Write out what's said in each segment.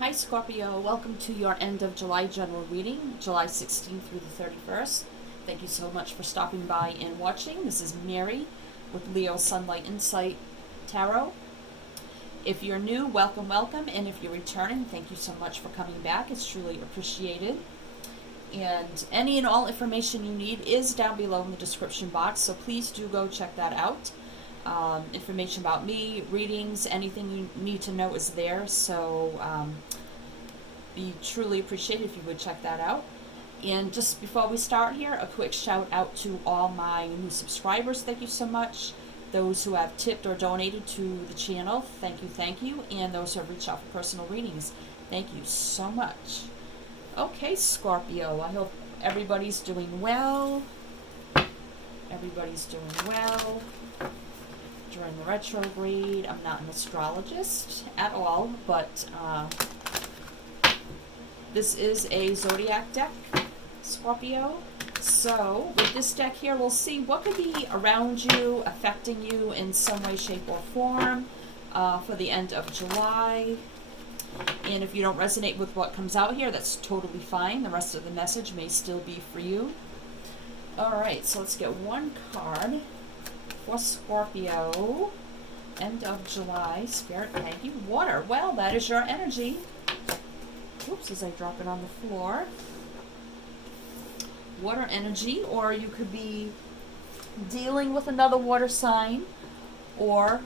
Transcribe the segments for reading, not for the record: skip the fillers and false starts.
Hi Scorpio, welcome to your end of July general reading, July 16th through the 31st. Thank you so much for stopping by and watching. This is Mary with Leo Sunlight Insight Tarot. If you're new, welcome, welcome. And if you're returning, thank you so much for coming back. It's truly appreciated. And any and all information you need is down below in the description box, so please do go check that out. Information about me, readings, anything you need to know is there, so be truly appreciated if you would check that out. And just before we start here, a quick shout out to all my new subscribers. Thank you so much. Those who have tipped or donated to the channel, thank you. And those who have reached out for personal readings, thank you so much. Okay, Scorpio, I hope everybody's doing well. Everybody's doing well. During the retrograde, I'm not an astrologist at all, but this is a Zodiac deck, Scorpio. So with this deck here, we'll see what could be around you, affecting you in some way, shape, or form for the end of July. And if you don't resonate with what comes out here, that's totally fine. The rest of the message may still be for you. Alright, so let's get one card for Scorpio. End of July. Spirit, thank you. Water. Well, that is your energy. Oops, as I drop it on the floor. Water energy, or you could be dealing with another water sign, or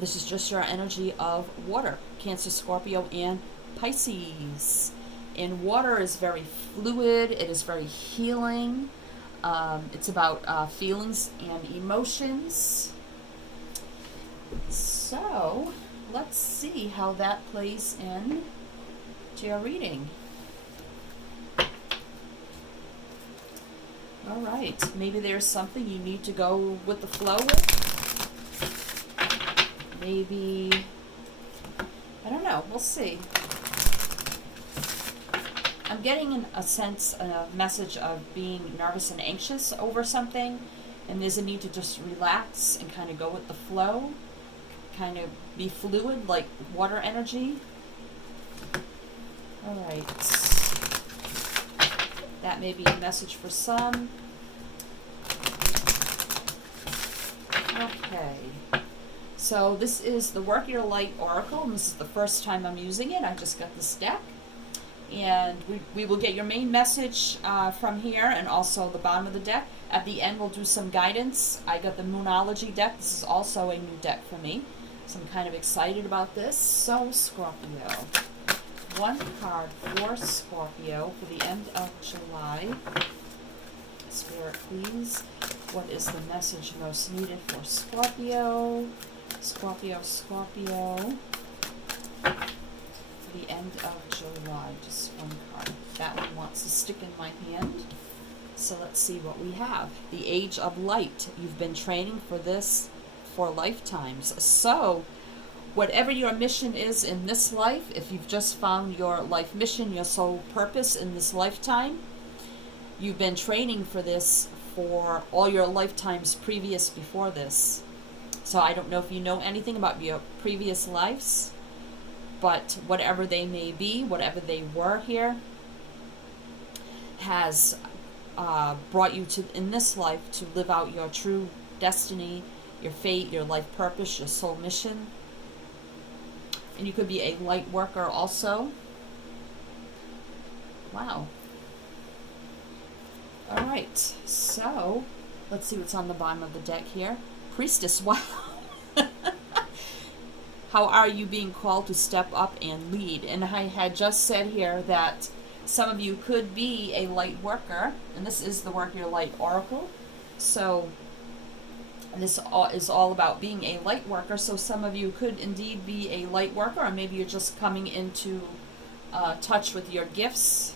this is just your energy of water. Cancer, Scorpio, and Pisces. And water is very fluid. It is very healing. It's about feelings and emotions. So, let's see how that plays in to your reading. Alright, maybe there's something you need to go with the flow with. Maybe, I don't know, we'll see. I'm getting a sense, a message of being nervous and anxious over something, and there's a need to just relax and kind of go with the flow, kind of be fluid like water energy. Alright, that may be a message for some. Okay, so this is the Work Your Light Oracle, and this is the first time I'm using it. I just got this deck. And we will get your main message from here, and also the bottom of the deck. At the end, we'll do some guidance. I got the Moonlogy deck. This is also a new deck for me, so I'm kind of excited about this. So, Scorpio. One card for Scorpio for the end of July. Spirit, please. What is the message most needed for Scorpio? Scorpio, Scorpio. The end of July, just one card. That one wants to stick in my hand. So let's see what we have. The Age of Light. You've been training for this for lifetimes. So whatever your mission is in this life, if you've just found your life mission, your soul purpose in this lifetime, you've been training for this for all your lifetimes previous before this. So I don't know if you know anything about your previous lives, but whatever they may be, whatever they were here, has brought you to, in this life, to live out your true destiny, your fate, your life purpose, your soul mission. And you could be a light worker also. Wow. Alright, so let's see what's on the bottom of the deck here. Priestess, wow. How are you being called to step up and lead? And I had just said here that some of you could be a light worker, and this is the Work Your Light Oracle. So this is all about being a light worker. So some of you could indeed be a light worker, or maybe you're just coming into touch with your gifts,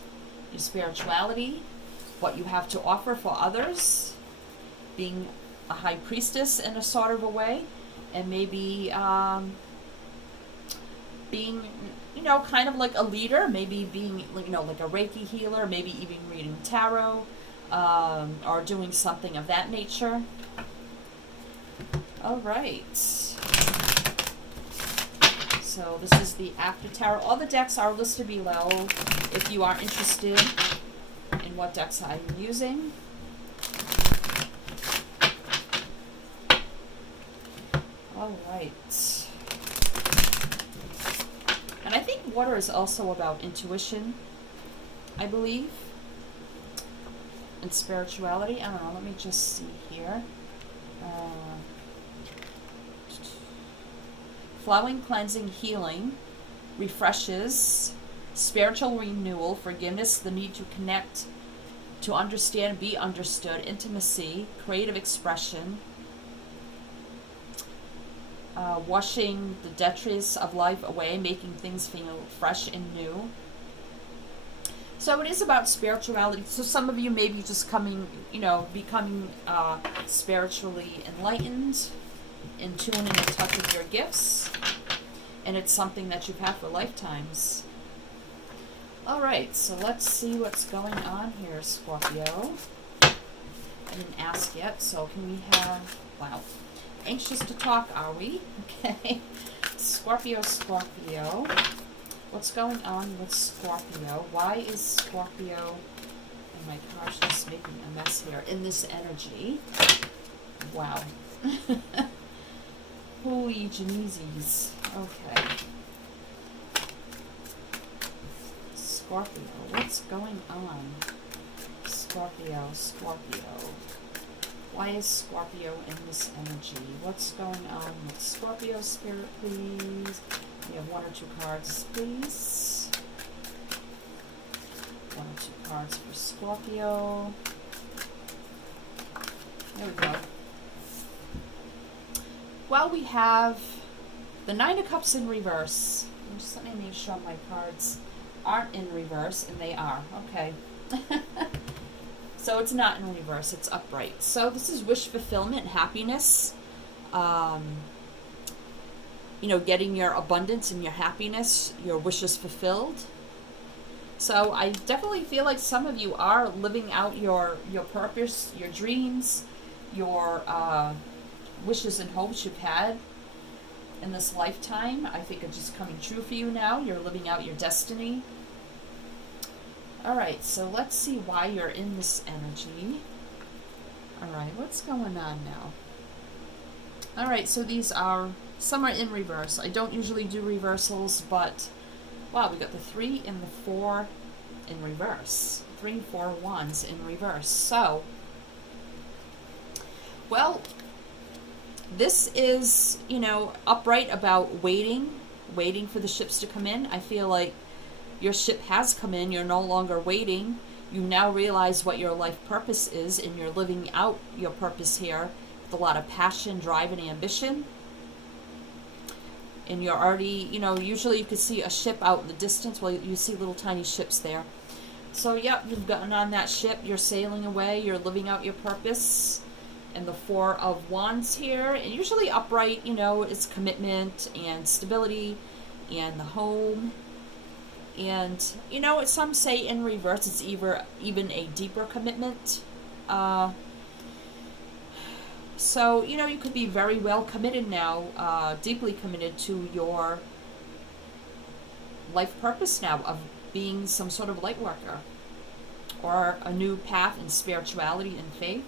your spirituality, what you have to offer for others, being a high priestess in a sort of a way, and maybe being, you know, kind of like a leader, maybe being, you know, like a Reiki healer, maybe even reading tarot, or doing something of that nature. All right. so this is the After Tarot. All the decks are listed below if you are interested in what decks I'm using. All right. And I think water is also about intuition, I believe, and spirituality. I don't know. Let me just see here. Flowing, cleansing, healing, refreshes, spiritual renewal, forgiveness, the need to connect, to understand, be understood, intimacy, creative expression, washing the detritus of life away, making things feel fresh and new. So it is about spirituality. So some of you may be just becoming spiritually enlightened, in tune and in touch with your gifts. And it's something that you've had for lifetimes. All right, so let's see what's going on here, Scorpio. I didn't ask yet, so can we have... Wow. Anxious to talk, are we? Okay. Scorpio. What's going on with Scorpio? Why is Scorpio... And my car's just making a mess here. In this energy. Wow. Holy Genesis. Okay. Scorpio. What's going on? Scorpio. Why is Scorpio in this energy? What's going on with Scorpio, Spirit, please? We have 1 or 2 cards, please. 1 or 2 cards for Scorpio. There we go. Well, we have the 9 of Cups in reverse. Just let me make sure my cards aren't in reverse, and they are. Okay. So it's not in reverse, it's upright. So this is wish fulfillment, happiness. Getting your abundance and your happiness, your wishes fulfilled. So I definitely feel like some of you are living out your purpose, your dreams, your wishes and hopes you've had in this lifetime. I think are just coming true for you now. You're living out your destiny. All right, so let's see why you're in this energy. All right, what's going on now? All right, so these are, some are in reverse. I don't usually do reversals, but wow, we got the 3 and the 4 in reverse. 3, 4 wands in reverse. So, well, this is, upright about waiting for the ships to come in. I feel like your ship has come in. You're no longer waiting. You now realize what your life purpose is, and you're living out your purpose here with a lot of passion, drive, and ambition. And you're already, usually you could see a ship out in the distance. Well, you see little tiny ships there. So, yep, you've gotten on that ship. You're sailing away. You're living out your purpose. And the 4 of Wands here. And usually upright, it's commitment and stability and the home. And, some say in reverse, it's even a deeper commitment. So, you could be very well committed now, deeply committed to your life purpose now of being some sort of light worker or a new path in spirituality and faith.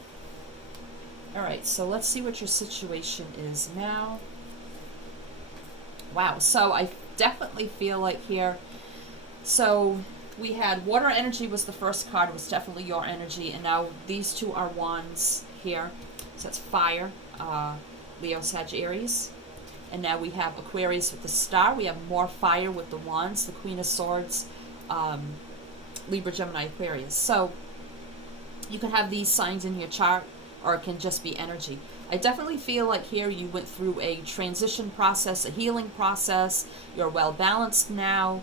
All right, so let's see what your situation is now. Wow, so I definitely feel like here, so we had water energy was the first card, was definitely your energy, and now these 2 are wands here. So that's fire, Leo, Sag, Aries. And now we have Aquarius with the star. We have more fire with the wands, the Queen of Swords, Libra, Gemini, Aquarius. So you can have these signs in your chart, or it can just be energy. I definitely feel like here you went through a transition process, a healing process. You're well balanced now.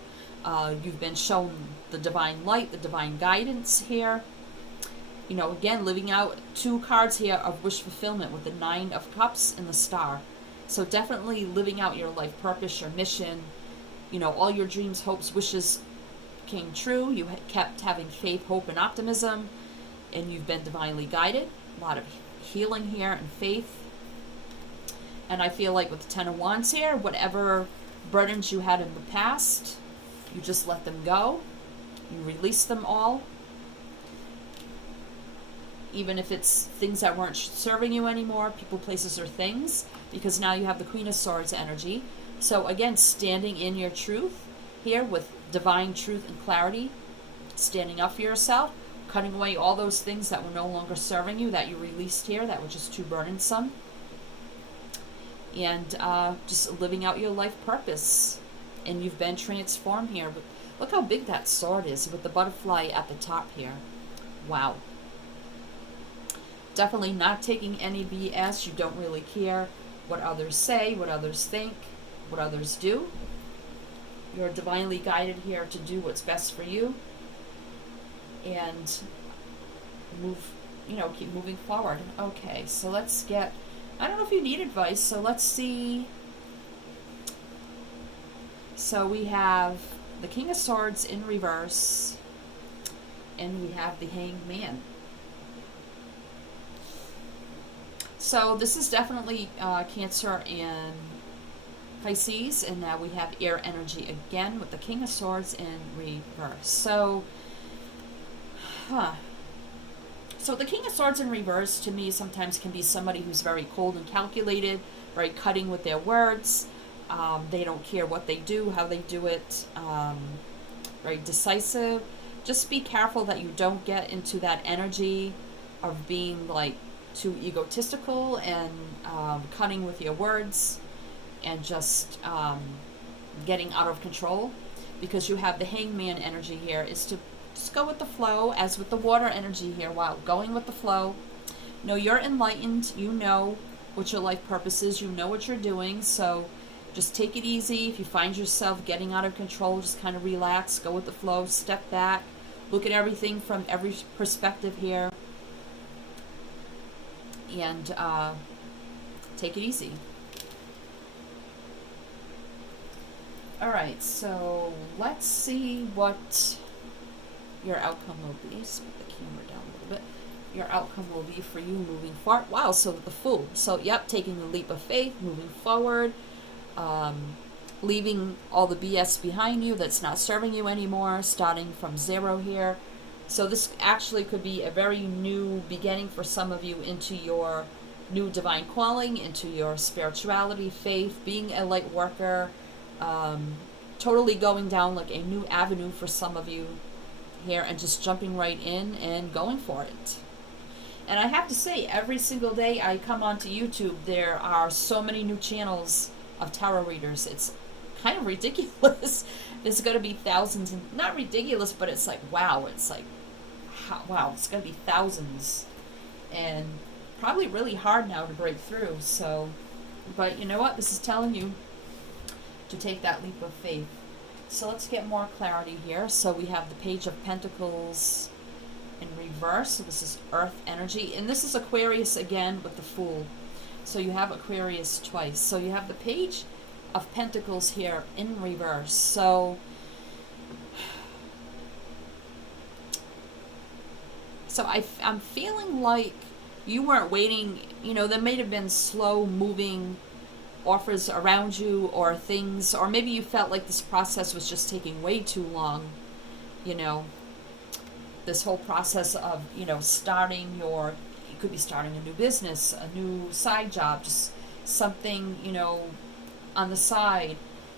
You've been shown the divine light, the divine guidance here. Again, living out 2 cards here of wish fulfillment with the 9 of Cups and the star. So definitely living out your life purpose, your mission. All your dreams, hopes, wishes came true. You kept having faith, hope, and optimism. And you've been divinely guided. A lot of healing here and faith. And I feel like with the 10 of Wands here, whatever burdens you had in the past, you just let them go. You release them all. Even if it's things that weren't serving you anymore, people, places, or things, because now you have the Queen of Swords energy. So again, standing in your truth here with divine truth and clarity, standing up for yourself, cutting away all those things that were no longer serving you, that you released here, that were just too burdensome, and just living out your life purpose. And you've been transformed here. But look how big that sword is with the butterfly at the top here. Wow. Definitely not taking any BS. You don't really care what others say, what others think, what others do. You're divinely guided here to do what's best for you and move, keep moving forward. Okay, so let's get, I don't know if you need advice, so let's see. So we have the King of Swords in reverse, and we have the Hanged Man. So this is definitely Cancer and Pisces, and now we have air energy again with the King of Swords in reverse. So, So the King of Swords in reverse to me sometimes can be somebody who's very cold and calculated, very cutting with their words. They don't care what they do, how they do it. Very decisive. Just be careful that you don't get into that energy of being like too egotistical and cutting with your words and just getting out of control, because you have the Hangman energy here is to just go with the flow, as with the water energy here. Wow, going with the flow. No, you're enlightened. You know what your life purpose is. You know what you're doing. So just take it easy. If you find yourself getting out of control, just kind of relax, go with the flow, step back, look at everything from every perspective here, and take it easy. All right, so let's see what your outcome will be. Let's put the camera down a little bit. Your outcome will be for you moving forward. Wow, so the Fool. So, yep, taking the leap of faith, moving forward, leaving all the BS behind you that's not serving you anymore, starting from zero here. So this actually could be a very new beginning for some of you into your new divine calling, into your spirituality, faith, being a light worker, totally going down like a new avenue for some of you here, and just jumping right in and going for it. And I have to say, every single day I come onto YouTube, there are so many new channels of tarot readers. It's kind of ridiculous. There's going to be thousands, and not ridiculous, but it's like, wow, it's like, wow, it's going to be thousands, and probably really hard now to break through. So, but you know what? This is telling you to take that leap of faith. So let's get more clarity here. So we have the Page of Pentacles in reverse. So this is Earth energy. And this is Aquarius again with the Fool. So you have Aquarius twice. So you have the Page of Pentacles here in reverse. So I'm feeling like you weren't waiting. There may have been slow moving offers around you, or things, or maybe you felt like this process was just taking way too long. This whole process of starting you could be starting a new business, a new side job, just something on the side.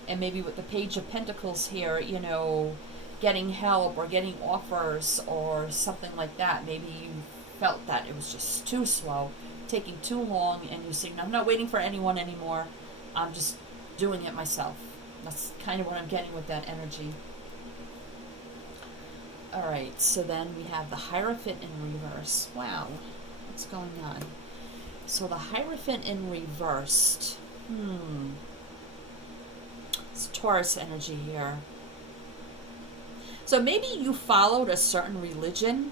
And maybe with the Page of Pentacles here, getting help or getting offers or something like that. Maybe you felt that it was just too slow, taking too long, and you're saying, I'm not waiting for anyone anymore, I'm just doing it myself. That's kind of what I'm getting with that energy. Alright, so then we have the Hierophant in reverse. Wow, what's going on? So the Hierophant in reversed. It's Taurus energy here. So maybe you followed a certain religion.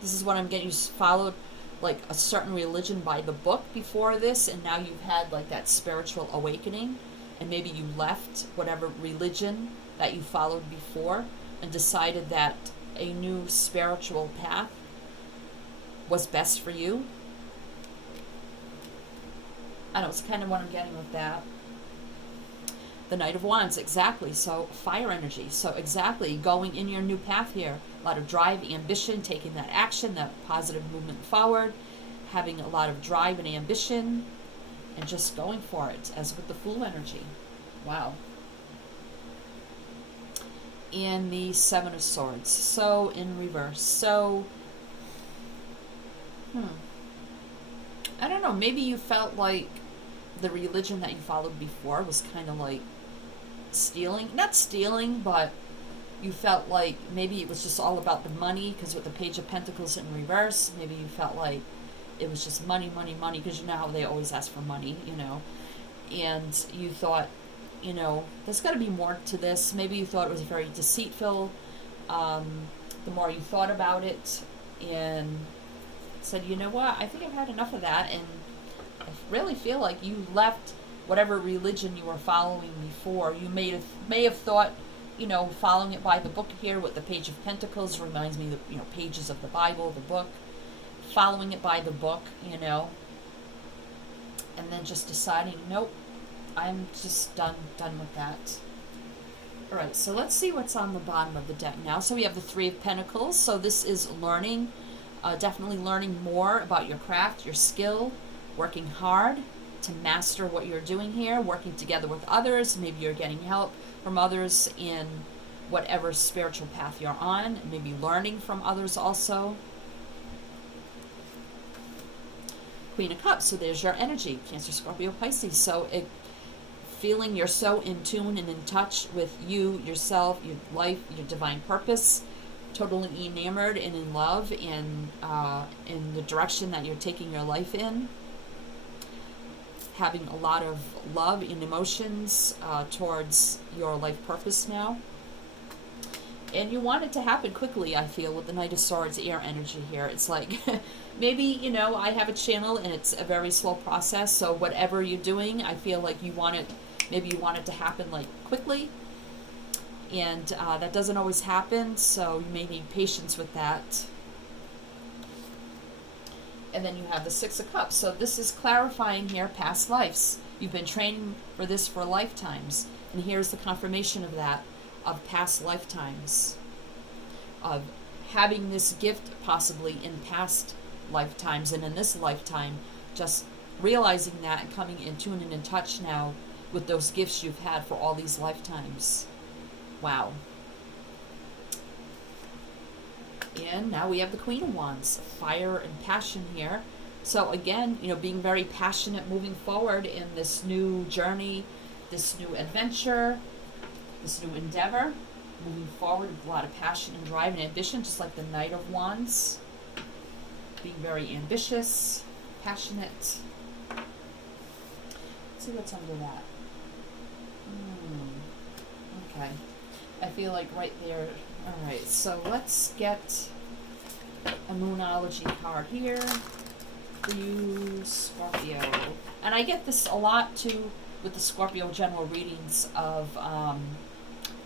This is what I'm getting. You followed like a certain religion by the book before this, and now you've had like that spiritual awakening, and maybe you left whatever religion that you followed before and decided that a new spiritual path was best for you. I know, it's kind of what I'm getting with that. The Knight of Wands, exactly. So fire energy. So exactly, going in your new path here. A lot of drive, ambition, taking that action, that positive movement forward, having a lot of drive and ambition, and just going for it, as with the Fool energy. Wow. And the Seven of Swords. So in reverse. So, I don't know, maybe you felt like the religion that you followed before was kind of like stealing. Not stealing, but you felt like maybe it was just all about the money, because with the Page of Pentacles in reverse, maybe you felt like it was just money, money, money, because you know how they always ask for money, you know. And you thought, you know, there's got to be more to this. Maybe you thought it was very deceitful. The more you thought about it and said, you know what, I think I've had enough of that, and I really feel like you left whatever religion you were following before. You may have thought, you know, following it by the book here with the Page of Pentacles reminds me of, you know, pages of the Bible, the book. Following it by the book, you know, and then just deciding, nope, I'm just done with that. All right, so let's see what's on the bottom of the deck now. So we have the Three of Pentacles. So this is learning, definitely learning more about your craft, your skill, working hard to master what you're doing here, working together with others. Maybe you're getting help from others in whatever spiritual path you're on, maybe learning from others also. Queen of Cups, so there's your energy, Cancer, Scorpio, Pisces. So feeling you're so in tune and in touch with you, yourself, your life, your divine purpose, totally enamored and in love, and in the direction that you're taking your life in. Having a lot of love and emotions towards your life purpose now. And you want it to happen quickly, I feel, with the Knight of Swords, air energy here. It's like, maybe, you know, I have a channel and it's a very slow process, so whatever you're doing, I feel like you want it, maybe you want it to happen, like, quickly. And that doesn't always happen, so you may need patience with that. And then you have the Six of Cups. So this is clarifying here past lives. You've been training for this for lifetimes. And here's the confirmation of that, of past lifetimes. Of having this gift possibly in past lifetimes and in this lifetime. Just realizing that and coming in tune and in touch now with those gifts you've had for all these lifetimes. Wow. And now we have the Queen of Wands, fire and passion here. So again, you know, being very passionate moving forward in this new journey, this new adventure, this new endeavor, moving forward with a lot of passion and drive and ambition, just like the Knight of Wands. Being very ambitious, passionate. Let's see what's under that. Okay. I feel like right there. All right, so let's get a Moonlogy card here for you, Scorpio. And I get this a lot too with the Scorpio general readings of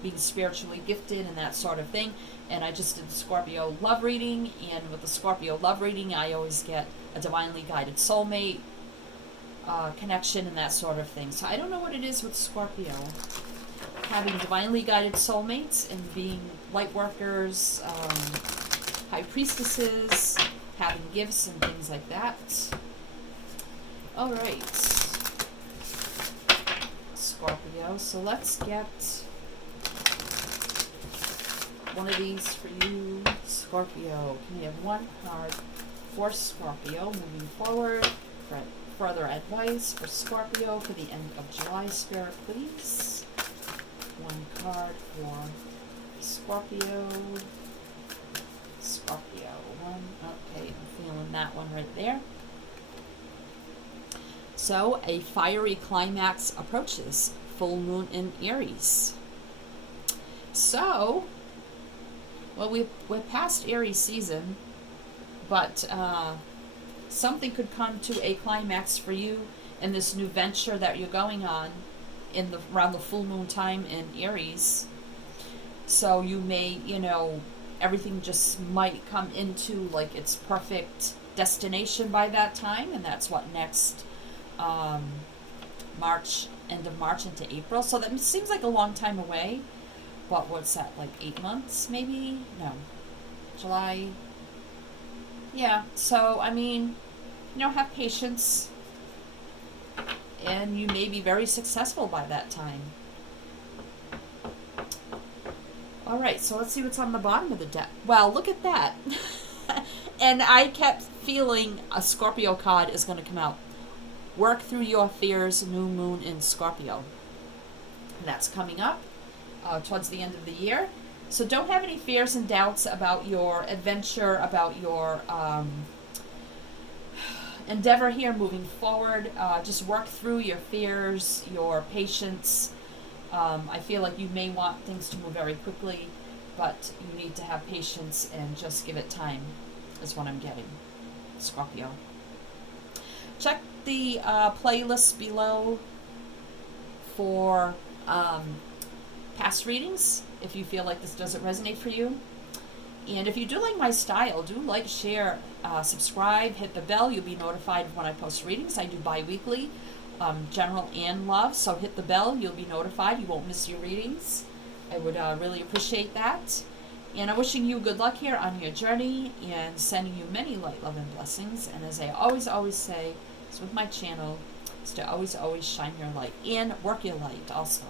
being spiritually gifted and that sort of thing. And I just did the Scorpio love reading, and with the Scorpio love reading, I always get a divinely guided soulmate connection and that sort of thing. So I don't know what it is with Scorpio. Having divinely guided soulmates and being light workers, high priestesses, having gifts and things like that. All right, Scorpio. So let's get one of these for you, Scorpio. Can we have one card for Scorpio moving forward? For further advice for Scorpio for the end of July, Spirit, please. One card for Scorpio. Scorpio. One. Okay, I'm feeling that one right there. So, a fiery climax approaches. Full moon in Aries. So, well, we're past Aries season, but something could come to a climax for you in this new venture that you're going on around the full moon time in Aries. So you may, you know, everything just might come into like its perfect destination by that time, and that's what next March, end of March into April. So that seems like a long time away. But what's that, like 8 months maybe? No. July. Yeah, so I mean, have patience, and you may be very successful by that time. All right, so let's see what's on the bottom of the deck. Well, look at that. And I kept feeling a Scorpio card is going to come out. Work through your fears, new moon in Scorpio. That's coming up towards the end of the year. So don't have any fears and doubts about your adventure, about your endeavor here moving forward. Just work through your fears, your patience. I feel like you may want things to move very quickly, but you need to have patience and just give it time, is what I'm getting, Scorpio. Check the playlist below for past readings if you feel like this doesn't resonate for you. And if you do like my style, do like, share, subscribe, hit the bell. You'll be notified when I post readings. I do bi-weekly, general and love. So hit the bell. You'll be notified. You won't miss your readings. I would really appreciate that. And I'm wishing you good luck here on your journey and sending you many light, love, and blessings. And as I always say, it's with my channel, is to always shine your light and work your light also.